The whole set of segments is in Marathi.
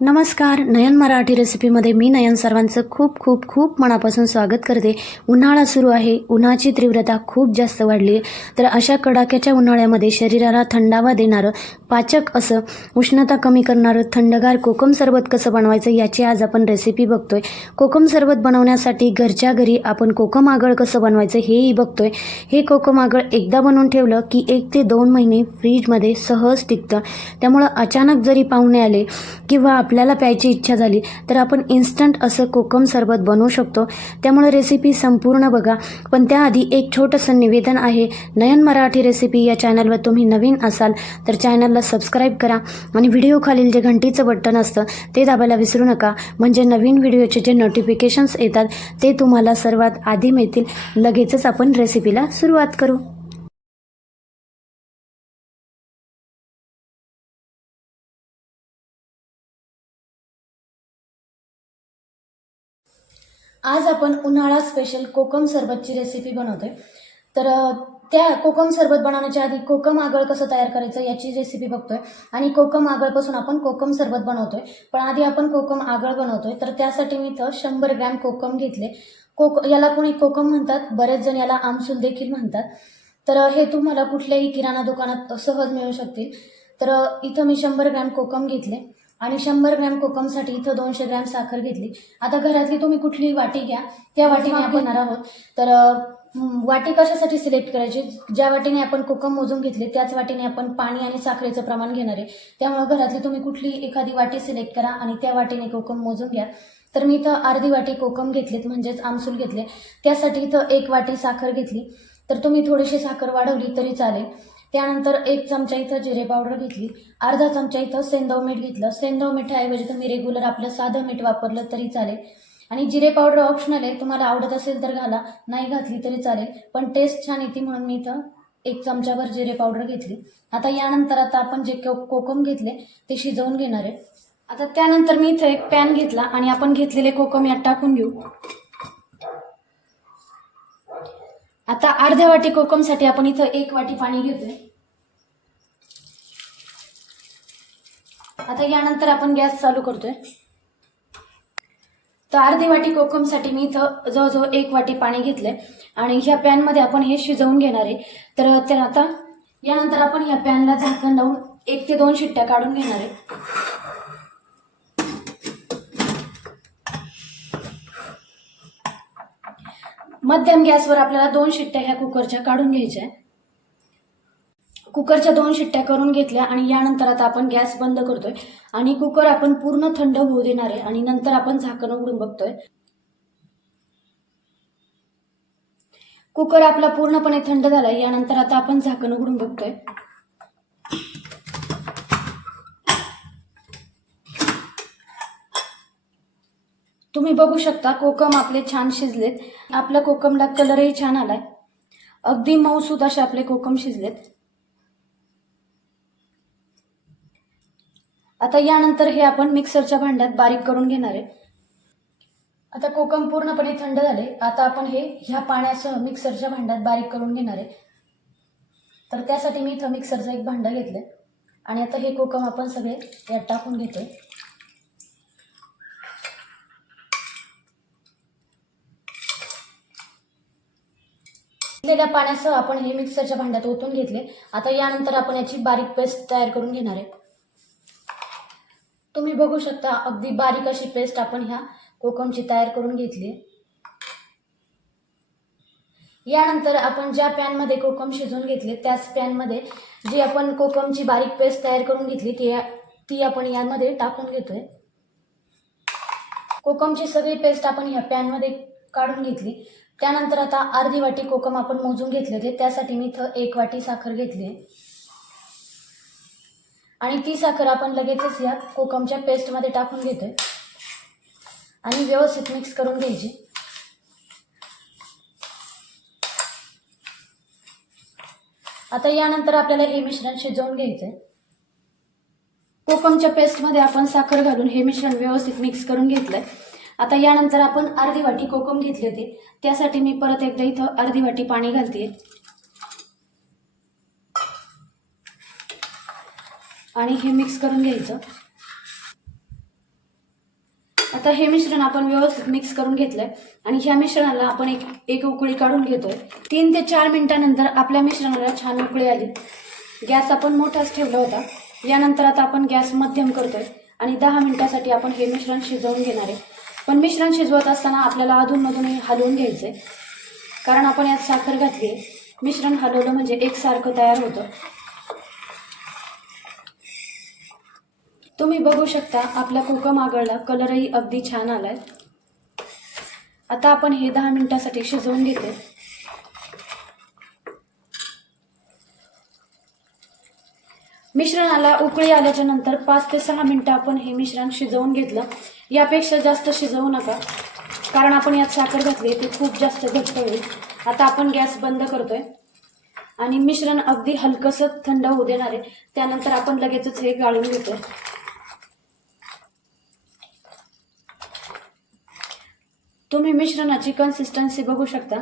नमस्कार, नयन मराठी रेसिपीमध्ये मी नयन सर्वांचं खूप खूप खूप मनापासून स्वागत करते. उन्हाळा सुरू आहे. उन्हाची तीव्रता खूप जास्त वाढली आहे. तर अशा कडाक्याच्या उन्हाळ्यामध्ये शरीराला थंडावा देणारं, पाचक असं, उष्णता कमी करणारं थंडगार कोकम सरबत कसं बनवायचं याची आज आपण रेसिपी बघतोय. कोकम सरबत बनवण्यासाठी घरच्या घरी आपण कोकम आगळ कसं बनवायचं हेही बघतोय. हे कोकम आगळ एकदा बनवून ठेवलं की 1 ते 2 महिने फ्रीजमध्ये सहज टिकतं. त्यामुळं अचानक जरी पाहुणे आले किंवा आपल्याला प्यायची इच्छा झाली तर आपण इन्स्टंट असं कोकम सरबत बनवू शकतो. त्यामुळे रेसिपी संपूर्ण बघा. पण त्याआधी एक छोटंसं निवेदन आहे. नयन मराठी रेसिपी या चॅनलवर तुम्ही नवीन असाल तर चॅनलला सबस्क्राईब करा आणि व्हिडिओखालील जे घंटीचं बटन असतं ते दाबायला विसरू नका. म्हणजे नवीन व्हिडिओचे जे नोटिफिकेशन्स येतात ते तुम्हाला सर्वात आधी मिळतील. लगेचच आपण रेसिपीला सुरुवात करू. आज आपण उन्हाळा स्पेशल कोकम सरबतची रेसिपी बनवतोय. तर त्या कोकम सरबत बनवण्याच्या आधी कोकम आगळ कसं तयार करायचं याची रेसिपी बघतोय. आणि कोकम आगळपासून आपण कोकम सरबत बनवतोय. पण आधी आपण कोकम आगळ बनवतोय. तर त्यासाठी मी इथं 100 ग्रॅम कोकम घेतले. याला कोणी कोकम म्हणतात, बरेच जण याला आमसूल देखील म्हणतात. तर हे तुम्हाला कुठल्याही किराणा दुकानात सहज मिळू शकतील. तर इथं मी 100 ग्रॅम कोकम घेतले आणि 100 ग्रॅम कोकमसाठी इथं 200 ग्रॅम साखर घेतली. आता घरातली तुम्ही कुठलीही वाटी घ्या, त्या वाटीने आपण घेणार आहोत. तर वाटी कशासाठी सिलेक्ट करायची, ज्या वाटीने आपण कोकम मोजून घेतले त्याच वाटीने आपण पाणी आणि साखरेचं प्रमाण घेणार आहे. त्यामुळे घरातली तुम्ही कुठली एखादी वाटी सिलेक्ट करा आणि त्या वाटीने कोकम मोजून घ्या. तर मी इथं अर्धी वाटी कोकम घेतलेत, म्हणजेच आमसूल घेतले. त्यासाठी इथं 1 वाटी साखर घेतली. तर तुम्ही थोडीशी साखर वाढवली तरी चालेल. त्यानंतर 1 चमचा इथं जिरे पावडर घेतली. अर्धा चमचा इथं सेंधव मीठ घेतलं. सेंधव मिठाऐवजी तुम्ही रेग्युलर आपलं साधं मीठ वापरलं तरी चालेल. आणि जिरे पावडर ऑप्शनल आहे, तुम्हाला आवडत असेल तर घाला, नाही घातली तरी चालेल. पण टेस्ट छान येते म्हणून मी इथं 1 चमचाभर जिरे पावडर घेतली. आता आपण जे कोकम घेतले ते शिजवून घेणार आहे. आता त्यानंतर मी इथं एक पॅन घेतला आणि आपण घेतलेले कोकम यात टाकून घेऊ. आता अर्ध्या वाटी कोकमसाठी आपण इथं 1 वाटी पाणी घेतोय. आता यानंतर आपण गॅस चालू करतोय. तर अर्धी वाटी कोकमसाठी मी इथं जवळजवळ 1 वाटी पाणी घेतलंय आणि ह्या पॅनमध्ये आपण हे शिजवून घेणार आहे. तर आता यानंतर आपण ह्या पॅनला झाकण लावून 1 ते 2 शिट्ट्या काढून घेणार आहे. मध्यम गॅसवर आपल्याला 2 शिट्ट्या ह्या कुकरच्या काढून घ्यायच्या आहे. कुकरच्या 2 शिट्ट्या करून घेतल्या आणि यानंतर आता आपण गॅस बंद करतोय आणि कुकर आपण पूर्ण थंड होऊ देणार आहे आणि नंतर आपण झाकण उघडून बघतोय. कुकर आपला पूर्णपणे थंड झालाय. यानंतर आता आपण झाकण उघडून बघतोय. तुम्ही बघू शकता कोकम आपले छान शिजलेत. आपल्या कोकमला कलरही छान आलाय. अगदी मऊसूद असे आपले कोकम शिजलेत. आता यानंतर हे आपण मिक्सरच्या भांड्यात बारीक करून घेणार आहे. आता कोकम पूर्णपणे थंड झाले. आता आपण हे ह्या पाण्यासह मिक्सरच्या भांड्यात बारीक करून घेणार आहे. तर त्यासाठी मी इथं मिक्सरचं एक भांडं घेतलंय आणि आता हे कोकम आपण सगळे यात टाकून घेतोय. घेतलेल्या पाण्यासह आपण हे मिक्सरच्या भांड्यात ओतून घेतले. आता यानंतर आपण याची बारीक पेस्ट तयार करून घेणार आहे. तुम्ही बघू शकता अगदी बारीक अशी पेस्ट आपण ह्या कोकमची तयार करून घेतली. यानंतर आपण ज्या पॅनमध्ये कोकम शिजवून घेतले त्याच पॅनमध्ये जी आपण कोकमची बारीक पेस्ट तयार करून घेतली ती आपण यामध्ये टाकून घेतोय. कोकमची सगळी पेस्ट आपण ह्या पॅनमध्ये काढून घेतली. त्यानंतर आता अर्धी वाटी कोकम आपण मोजून घेतले होते, त्यासाठी मी इथं 1 वाटी साखर घेतली आणि ती साखर आपण लगेचच या कोकमच्या पेस्टमध्ये टाकून घेतोय आणि व्यवस्थित मिक्स करून घ्यायची. आता यानंतर आपल्याला हे मिश्रण शिजवून घ्यायचंय. कोकमच्या पेस्टमध्ये आपण साखर घालून हे मिश्रण व्यवस्थित मिक्स करून घेतलंय. आता यानंतर आपण अर्धी वाटी कोकम घेतली होती, त्यासाठी मी परत एकदा इथं अर्धी वाटी पाणी घालते आणि हे मिक्स करून घ्यायचं. आता हे मिश्रण आपण व्यवस्थित मिक्स करून घेतलंय आणि ह्या मिश्रणाला आपण एक उकळी काढून घेतोय। 3 ते 4 मिनिटांनंतर आपल्या मिश्रणाला छान उकळी आली। गॅस आपण मोठाच ठेवला होता। यानंतर आता आपण गॅस मध्यम करतोय आणि 10 मिनिटांसाठी आपण हे मिश्रण शिजवून घेणार आहे। पण मिश्रण शिजवत असताना आपल्याला अधूनमधून हलवून घ्यायचंय, कारण आपण यात साखर घातली। मिश्रण हलवलं म्हणजे एकसारखं तयार होतं। तुम्ही बघू शकता आपल्या कोकम आगळला कलरही अगदी छान आलाय। आता आपण हे 10 मिनिटांसाठी शिजवून घेतोय। मिश्रणाला उकळी आल्याच्या नंतर 5 ते 6 मिनिटं आपण हे मिश्रण शिजवून घेतलं। यापेक्षा जास्त शिजवू नका, कारण आपण यात साखर घातली, ते खूप जास्त घट्ट होईल। आता आपण गॅस बंद करतोय आणि मिश्रण अगदी हलकसं थंड होऊ देणार आहे। त्यानंतर आपण लगेचच हे गाळून घेतोय। तुम्ही मिश्रणाची कन्सिस्टन्सी बघू शकता।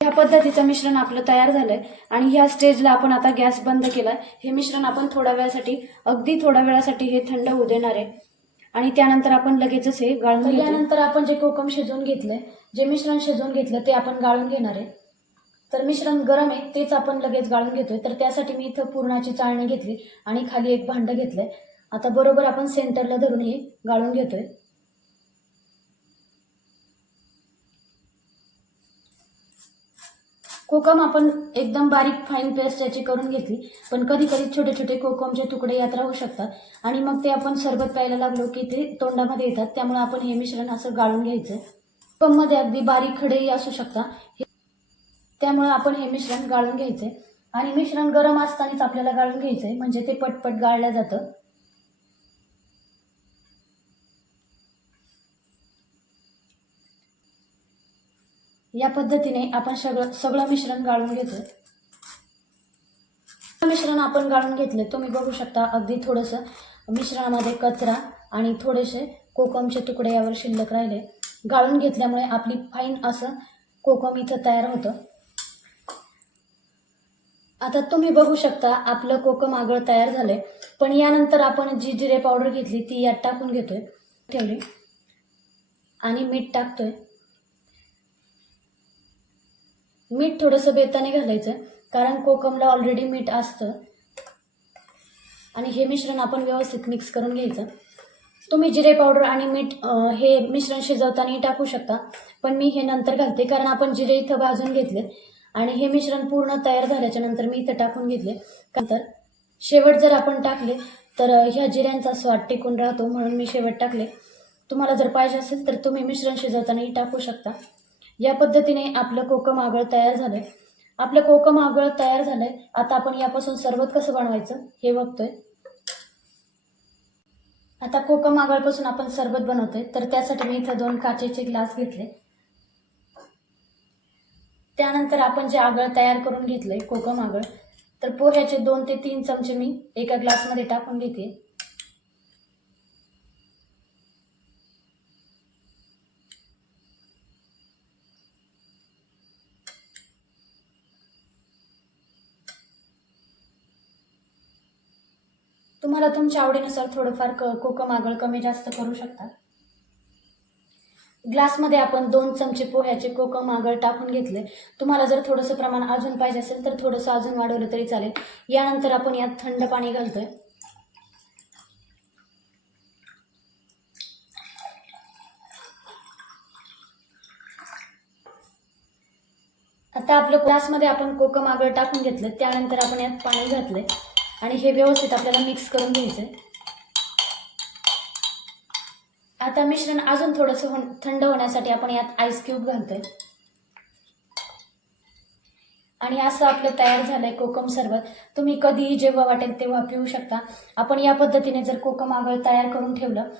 ह्या पद्धतीचं मिश्रण आपलं तयार झालंय आणि ह्या स्टेजला आपण आता गॅस बंद केलाय। हे मिश्रण आपण अगदी थोड्या वेळासाठी हे थंड होऊ देणार आहे आणि त्यानंतर आपण लगेचच हे गाळून घेऊ। यानंतर आपण जे कोकम शिजवून घेतलंय, जे मिश्रण शिजवून घेतलं ते आपण गाळून घेणार आहे। तर मिश्रण गरम आहे तेच आपण लगेच गाळून घेतोय। तर त्यासाठी मी इथं पुरणाची चाळणी घेतली आणि खाली एक भांडं घेतलंय। आता बरोबर आपण सेंटरला धरून हे गाळून घेतोय। कोकम आपण एकदम बारीक फाईन पेस्ट याची करून घेतली, पण कधी कधी छोटे छोटे कोकमचे तुकडे यात राहू शकतात आणि मग ते आपण सरबत प्यायला लागलो की ते तोंडामध्ये येतात। त्यामुळे आपण हे मिश्रण असं गाळून घ्यायचं। कोकममध्ये अगदी बारीक खडेही असू शकतात, त्यामुळे आपण हे मिश्रण गाळून घ्यायचंय आणि मिश्रण गरम असतानाच आपल्याला गाळून घ्यायचंय, म्हणजे ते पटपट गाळलं जातं। या पद्धतीने आपण सगळं मिश्रण गाळून घेतोय। मिश्रण आपण गाळून घेतले। तुम्ही बघू शकता अगदी थोडंसं मिश्रणामध्ये कचरा आणि थोडेसे कोकमचे तुकडे यावर शिल्लक राहिले। गाळून घेतल्यामुळे आपली फाईन असं कोकम इथं तयार होतं। आता तुम्ही बघू शकता आपलं कोकम आगळ तयार झालंय। पण यानंतर आपण जी जिरे पावडर घेतली ती यात टाकून घेतोय, ठेवली आणि मीठ टाकतोय। मीठ थोडंसं बेताने घालायचं, कारण कोकमला ऑलरेडी मीठ असतं आणि हे मिश्रण आपण व्यवस्थित मिक्स करून घ्यायचं। तुम्ही जिरे पावडर आणि मीठ हे मिश्रण शिजवताना टाकू शकता, पण मी हे नंतर घालते, कारण आपण जिरे इथं भाजून घेतले आणि हे मिश्रण पूर्ण तयार झाल्याच्या नंतर मी इथं टाकून घेतले। नंतर शेवट जर आपण टाकले तर ह्या जिऱ्यांचा स्वाद टिकून राहतो, म्हणून मी शेवट टाकले। तुम्हाला जर पाहिजे असेल तर तुम्ही मिश्रण शिजवतानाही टाकू शकता। या पद्धतीने आपलं कोकम आगळ तयार झालंय। आपलं कोकम आगळ तयार झालंय। आता आपण यापासून सरबत कसं बनवायचं हे बघतोय। आता कोकम आगळपासून आपण सरबत बनवतोय, तर त्यासाठी मी इथं 2 काचेचे ग्लास घेतले। त्यानंतर आपण जे आगळ तयार करून घेतलंय कोकम आगळ, तर पोह्याचे 2 ते 3 चमचे मी एका ग्लासमध्ये टाकून घेते। तुम्हाला तुमच्या आवडीनुसार थोडंफार कोकम आगळ कमी जास्त करू शकता। ग्लासमध्ये आपण 2 चमचे पोह्याचे कोकम आगळ टाकून घेतले। तुम्हाला जर थोडंसं प्रमाण अजून पाहिजे असेल तर थोडंसं अजून वाढवलं तरी चालेल। यानंतर आपण यात थंड पाणी घालतोय। आता आपल्या ग्लासमध्ये आपण कोकम आगळ टाकून घेतलं, त्यानंतर आपण यात पाणी घातलंय आणि हे व्यवस्थित आपल्याला मिक्स करून घ्यायचंय। आता मिश्रण अजून थोडंसं थंड होण्यासाठी आपण यात आईस क्यूब घालतोय आणि असं आपलं तयार झालंय कोकम सरबत। तुम्ही कधीही जेव्हा वाटेल तेव्हा पिऊ शकता। आपण या पद्धतीने जर कोकम आगळ तयार करून ठेवलं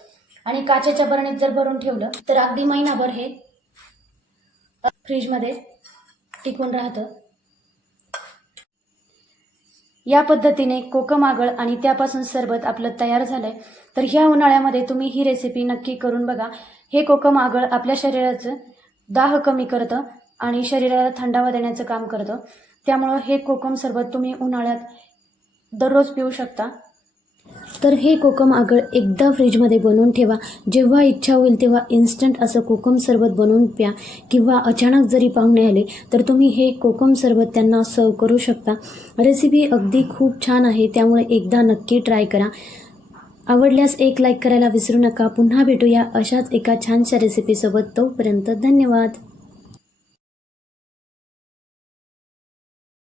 आणि काचेच्या बरणीत जर भरून ठेवलं तर अगदी महिनाभर हे फ्रीजमध्ये टिकून राहतं। या पद्धतीने कोकम आगळ आणि त्यापासून सरबत आपलं तयार झालंय। तर ह्या उन्हाळ्यामध्ये तुम्ही ही रेसिपी नक्की करून बघा। हे कोकम आगळ आपल्या शरीराचं दाह कमी करतं आणि शरीराला थंडावा देण्याचं काम करतं। त्यामुळं हे कोकम सरबत तुम्ही उन्हाळ्यात दररोज पिऊ शकता। तर हे कोकम आगळ एकदा फ्रीजमध्ये बनवून ठेवा. जेव्हा इच्छा होईल तेव्हा इन्स्टंट असं कोकम सरबत बनवून प्या किंवा अचानक जरी पाहुणे आले तर तुम्ही हे कोकम सरबत त्यांना सर्व करू शकता. रेसिपी अगदी खूप छान आहे, त्यामुळे एकदा नक्की ट्राय करा. आवडल्यास एक लाईक करायला विसरू नका. पुन्हा भेटूया अशाच एका छानशा रेसिपीसोबत. तोपर्यंत धन्यवाद.